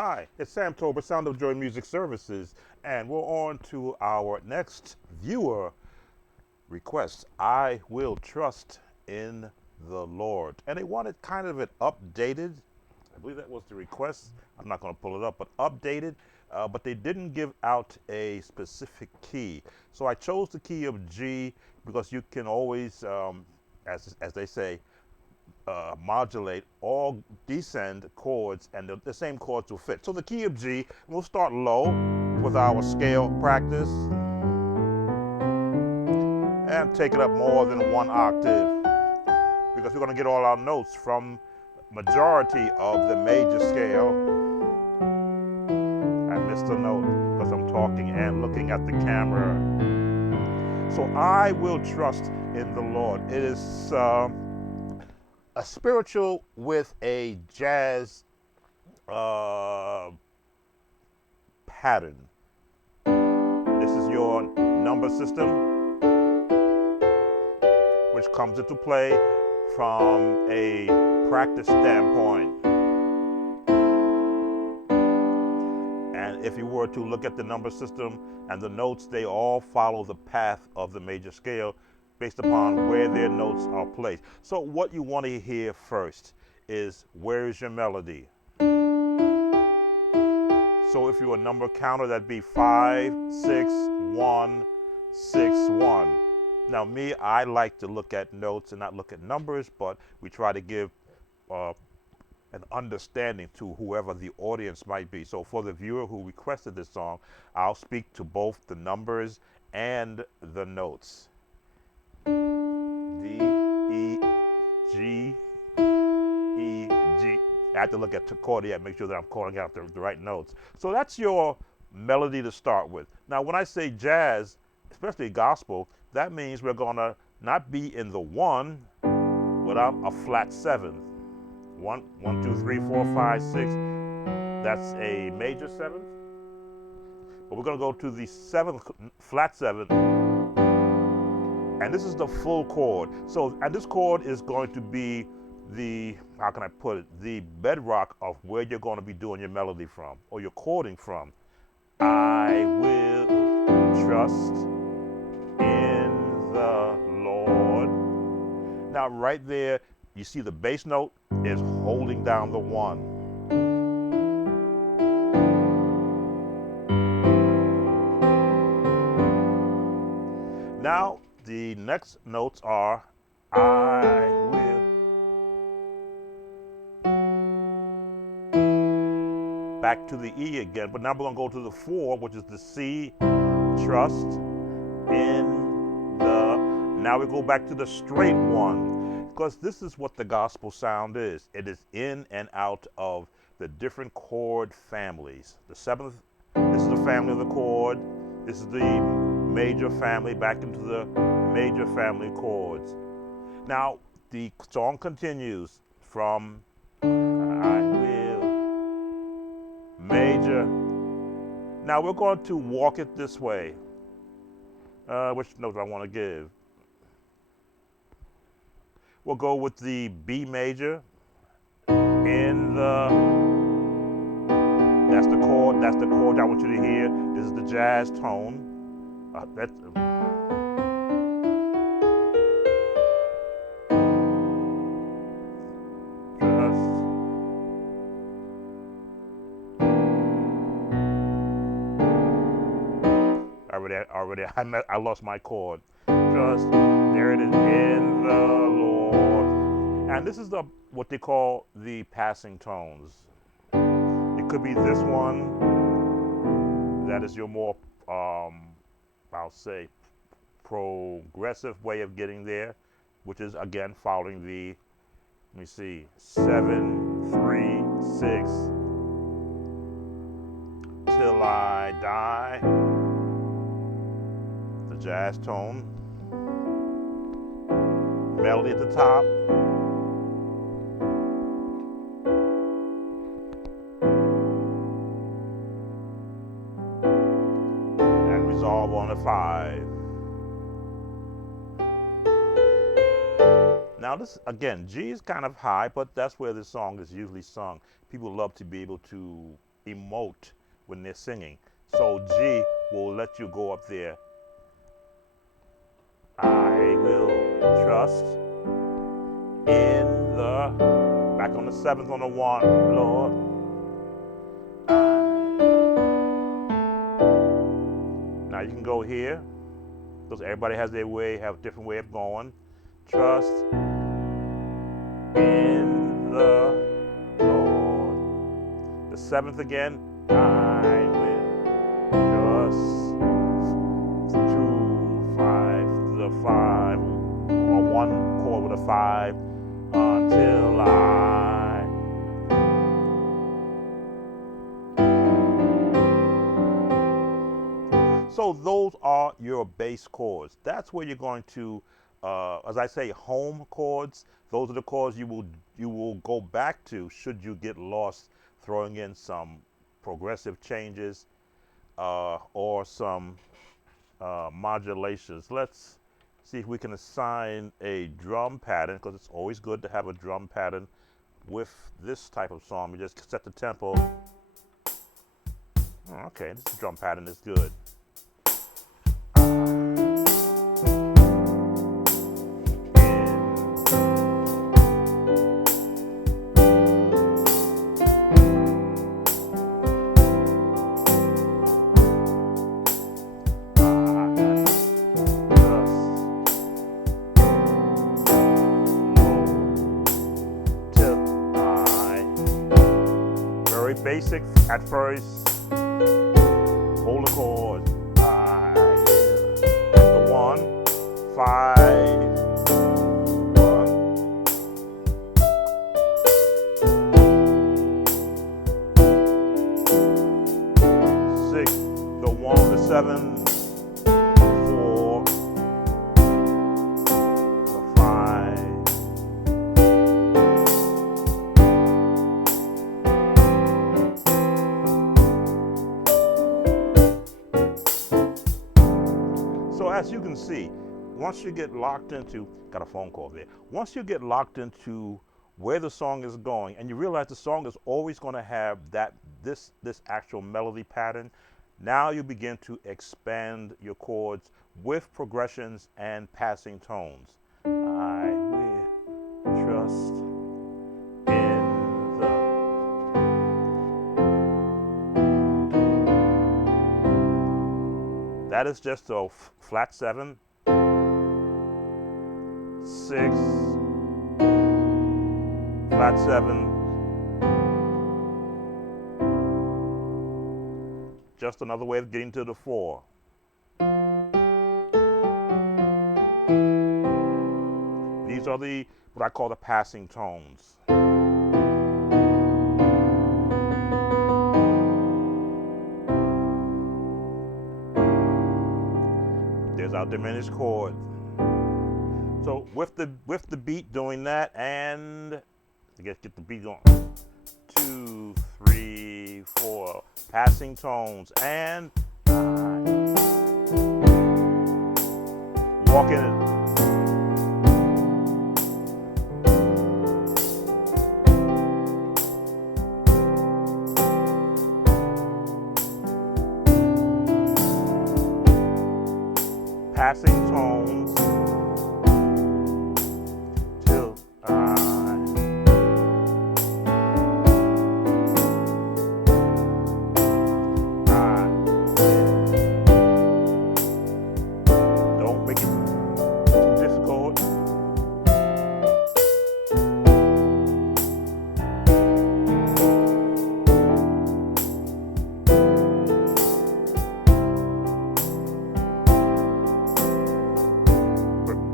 Hi, it's Sam Tober, Sound of Joy Music Services, and we're on to our next viewer request. I will trust in the Lord. And they wanted kind of it updated. I believe that was the request. I'm not going to pull it up, but updated. But they didn't give out a specific key. So I chose the key of G because you can always, as they say, modulate all descend chords, and the same chords will fit. So the key of G, we'll start low with our scale practice and take it up more than one octave because we're going to get all our notes from majority of the major scale. I missed a note because I'm talking and looking at the camera. So I will trust in the Lord. It is a spiritual with a jazz pattern. This is your number system, which comes into play from a practice standpoint. And if you were to look at the number system and the notes, they all follow the path of the major scale based upon where their notes are placed. So what you want to hear first is, where is your melody? So if you're a number counter, that'd be 5, 6, 1, 6, 1. Now me, I like to look at notes and not look at numbers, but we try to give an understanding to whoever the audience might be. So for the viewer who requested this song, I'll speak to both the numbers and the notes. D, E, G, E, G. I have to look at the chord and make sure that I'm calling out the right notes. So that's your melody to start with. Now, when I say jazz, especially gospel, that means we're going to not be in the 1 without a flat 7th. 1, 2, 3, 4, 5, 6. That's a major 7th. But we're going to go to the 7th, flat 7th. And this is the full chord. So, and this chord is going to be the, how can I put it, the bedrock of where you're going to be doing your melody from, or your chording from. I will trust in the Lord. Now, right there, you see the bass note is holding down the 1. Now, the next notes are, I will. Back to the E again, but now we're going to go to the 4, which is the C, trust in the. Now we go back to the straight 1, because this is what the gospel sound is. It is in and out of the different chord families. The 7th, this is the family of the chord. This is the major family, back into the major family chords. Now, the song continues from I will, major. Now we're going to walk it this way. Which note I want to give? We'll go with the B major in the, that's the chord I want you to hear. This is the jazz tone. That's already I lost my chord. Just there it is, in the Lord. And this is what they call the passing tones. It could be this one. That is your more I'll say progressive way of getting there, which is again following the, let me see, 7, 3, 6 till I die. The jazz tone, melody at the top, and resolve on the 5. Now this, again, G is kind of high, but that's where the song is usually sung. People love to be able to emote when they're singing. So G will let you go up there. I will trust in the, back on the 7th on the 1, Lord. Now you can go here, because everybody has their way, have a different way of going. Trust in the Lord. The 7th again, I will trust. 2, 5, the 5, or 1 chord with a 5, until I. So those are your bass chords. That's where you're going to, as I say, home chords. Those are the chords you will go back to should you get lost throwing in some progressive changes or some modulations. Let's see if we can assign a drum pattern, because it's always good to have a drum pattern with this type of song. We just set the tempo. Okay, this drum pattern is good. Basic at first, hold the chord, the 1, 5, 1, 6, the 1, the 7, 4, the 5. As you can see, once you get locked into, got a phone call there. Once you get locked into where the song is going, and you realize the song is always going to have this actual melody pattern, now you begin to expand your chords with progressions and passing tones. I will trust in the. That is just a flat 7, 6, flat 7, just another way of getting to the 4. These are what I call the passing tones. There's our diminished chord. So with the beat doing that, and get the beat going. 2, 3, 4, passing tones, and walking it. Passing tones till don't make it too difficult.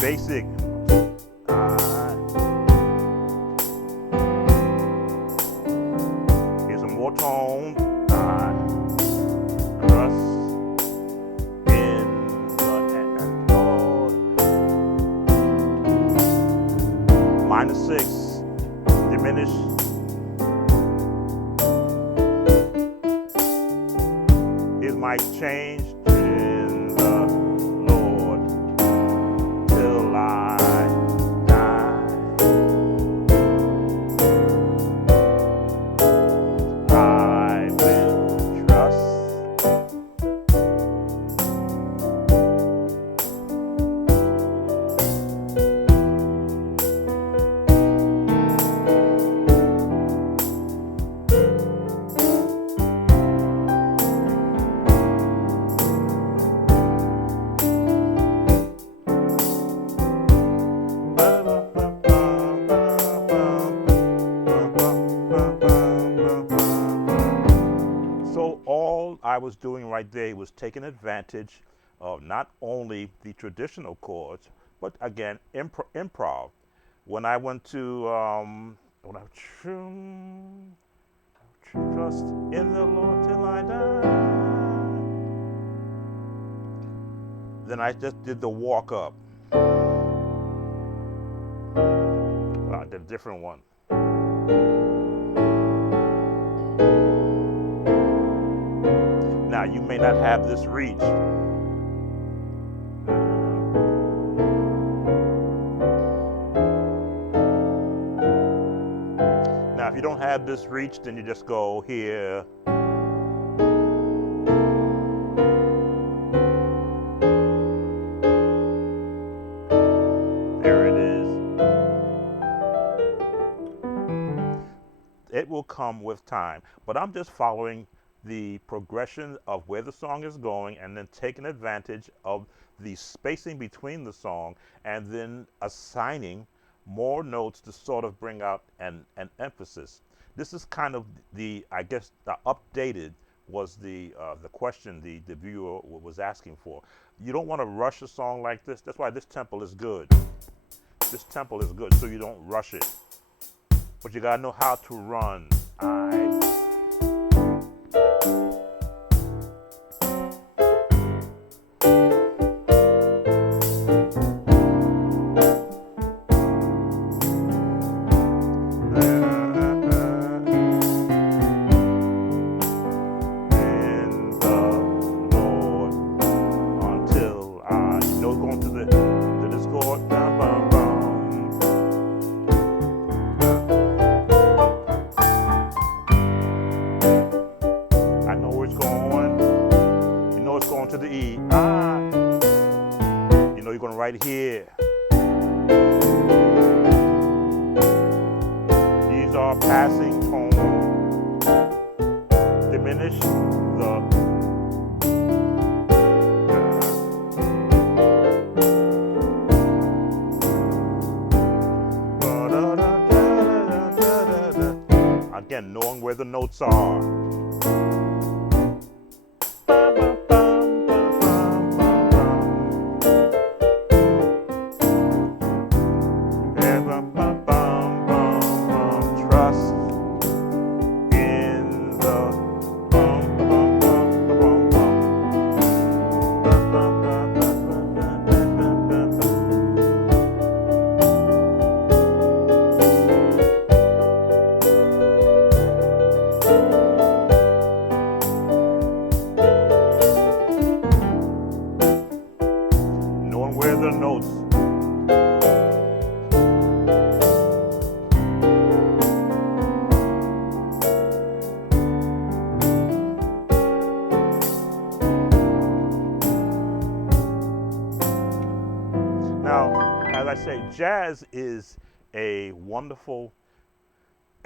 Basic. Here's some more tone. Trust in the Lord. Minor 6, diminish. Here's my change. In the Lord till I die. I will was doing right there, he was taking advantage of not only the traditional chords, but again, improv. When I went to, when I trust in the Lord till I die, then I just did the walk up. I did a different one. Now, you may not have this reach. Now, if you don't have this reach, then you just go here. There it is. It will come with time. But I'm just following the progression of where the song is going and then taking advantage of the spacing between the song and then assigning more notes to sort of bring out an emphasis. This is kind of the, I guess, the updated was the question the viewer was asking for. You don't want to rush a song like this. That's why this tempo is good. This tempo is good, so you don't rush it. But you gotta know how to run. To the E. You know you're going right here. These are passing tones. Diminish the again, knowing where the notes are. Where the notes. Now, as I say, jazz is a wonderful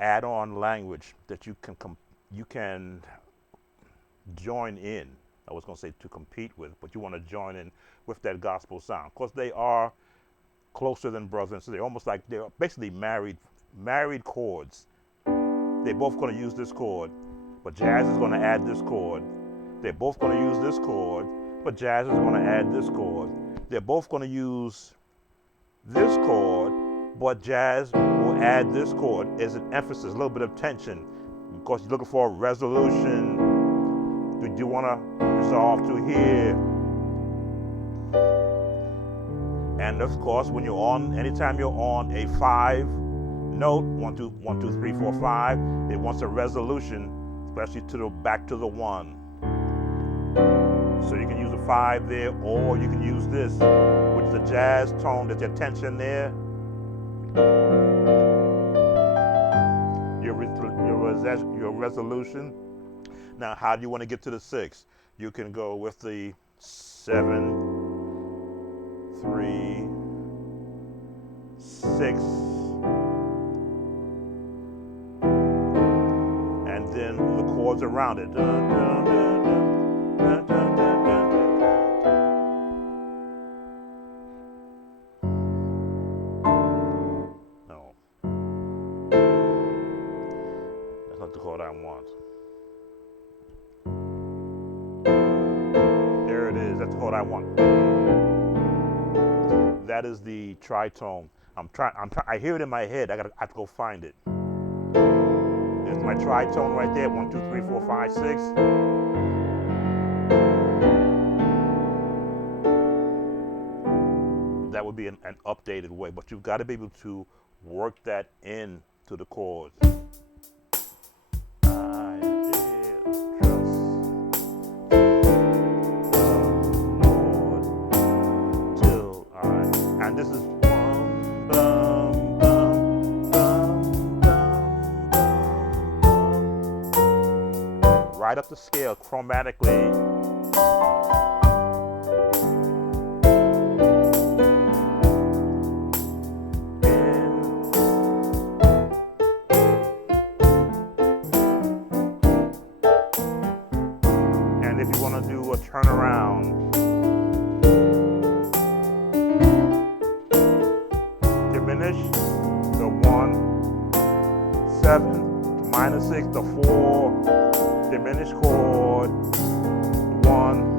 add-on language that you can join in. I was going to say to compete with, but you want to join in with that gospel sound. Of course, they are closer than brothers and sisters. They're almost like they're basically married chords. They're both going to use this chord, but jazz is going to add this chord. They're both going to use this chord, but jazz is going to add this chord. They're both going to use this chord, but jazz will add this chord as an emphasis, a little bit of tension. Of course, you're looking for a resolution. Do you want to resolve to here? And of course, when you're on, anytime you're on a 5 note, 1, 2, 1, 2, 3, 4, 5, it wants a resolution, especially to the back to the 1. So you can use a 5 there, or you can use this, which is a jazz tone. There's your tension there. Your resolution. Now, how do you want to get to the 6? You can go with the 7, 3, 6, and then the chords around it. Dun, dun, dun, dun, dun, dun, dun, dun. No, that's not the chord I want. it is. That's the chord I want. That is the tritone. I hear it in my head. I have to go find it. There's my tritone right there. 1, 2, 3, 4, 5, 6. That would be an updated way, but you've got to be able to work that in to the chords. I will trust the Lord till and this is bum, bum, bum, bum, bum, bum. Right up the scale chromatically. And if you want to do a turnaround, diminish the 1, 7, minus 6, the 4, diminish chord, 1.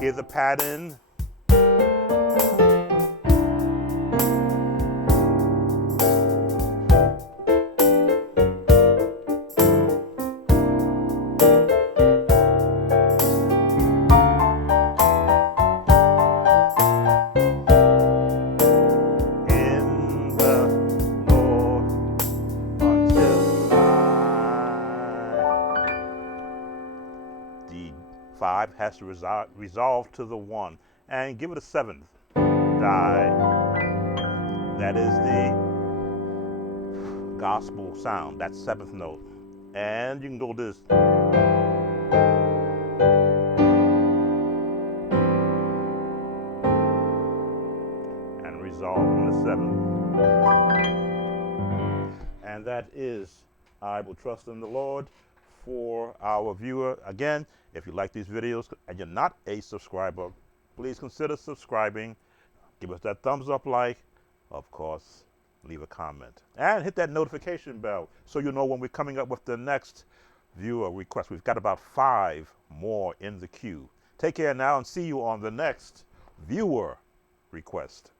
Here's the pattern. The 5 has to resolve to the 1 and give it a 7th. Die. That is the gospel sound. That's 7th note. And you can go this. And resolve on the 7th. And that is I Will Trust in the Lord. For our viewer, again, if you like these videos and you're not a subscriber, please consider subscribing. Give us that thumbs up, like, of course, leave a comment, and hit that notification bell so you know when we're coming up with the next viewer request. We've got about 5 more in the queue. Take care now and see you on the next viewer request.